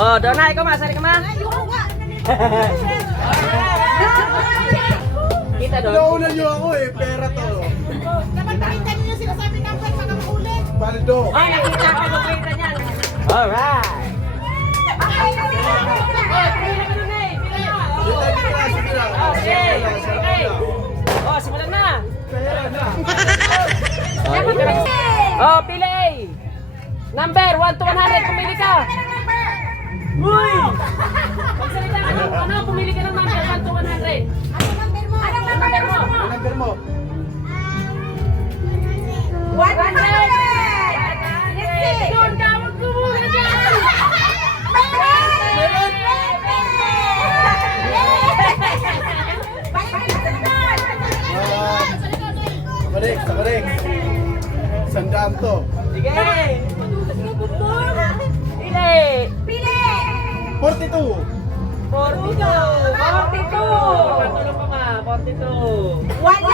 Oh, doon na. Ikaw ma. Sari ka ma. Kita doon. Nauna niyo ako eh. Pera to. Dapat nakita niyo yung sinasabi ng friend pag ang ulit. Baldo. Oh, nakita ka. Nakita niyan. Alright. Oh, simulan na. Pera na. Oh, pili. Number 1 to 100, pumili ka. Uy! Pagsalita ka ng ano, pumili ka ng number 1 to 100. Anong number mo? Ang number mo. 100! Doon ka, magkumuli dyan. Sakarik. Sandaan to. Sige. Pili. 42. 42. 42. Patulong pa ma, 42. Wala!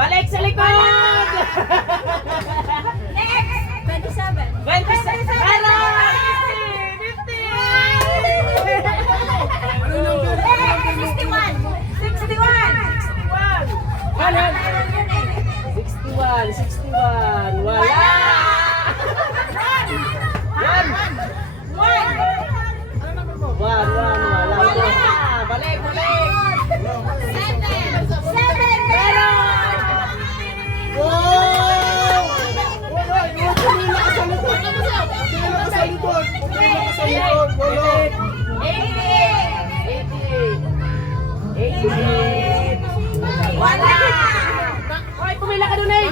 Balik sa likod! 27. 27! Meron! 61! Wala! Wala! Balik! Wala! Hoy, pumila ka doon eh!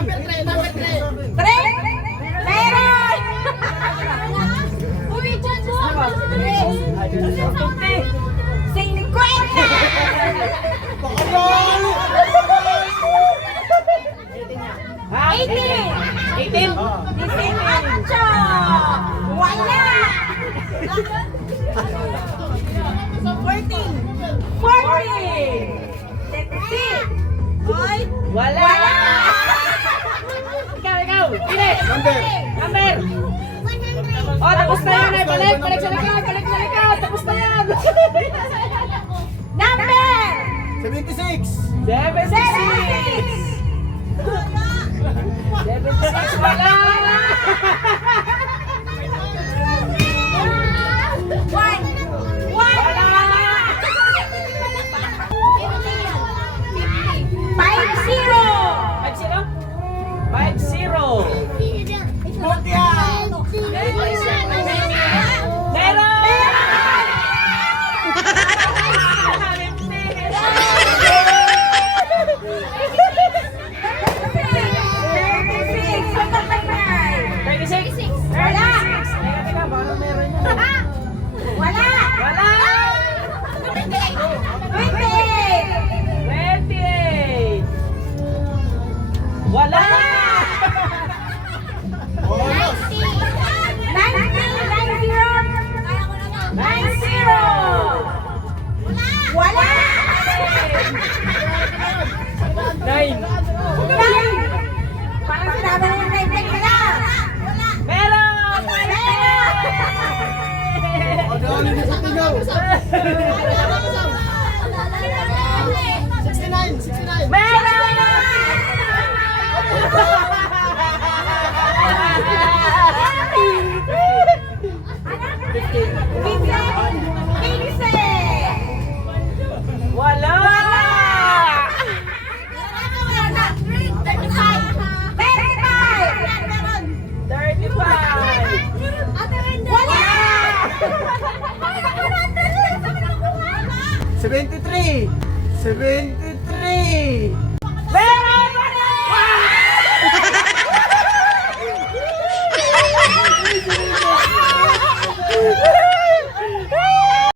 Meron! Uy, dyan mo! 18! Wala! 14! Wala! Ikaw! Pili! Number. Number! Oh, tapos na yan eh! Balik sa likod! Tapos na yan! Number! 76. 76! 76! Wala! Five zero! 5-0! Meron! Wala! Wala! 28! Wala! Bonus. 90! Wala! 9! Parang sinabi na yung 9 ka na! Meron! Dali mo sa tingaw. 69. Meron! Wala! 73. 73. Meron!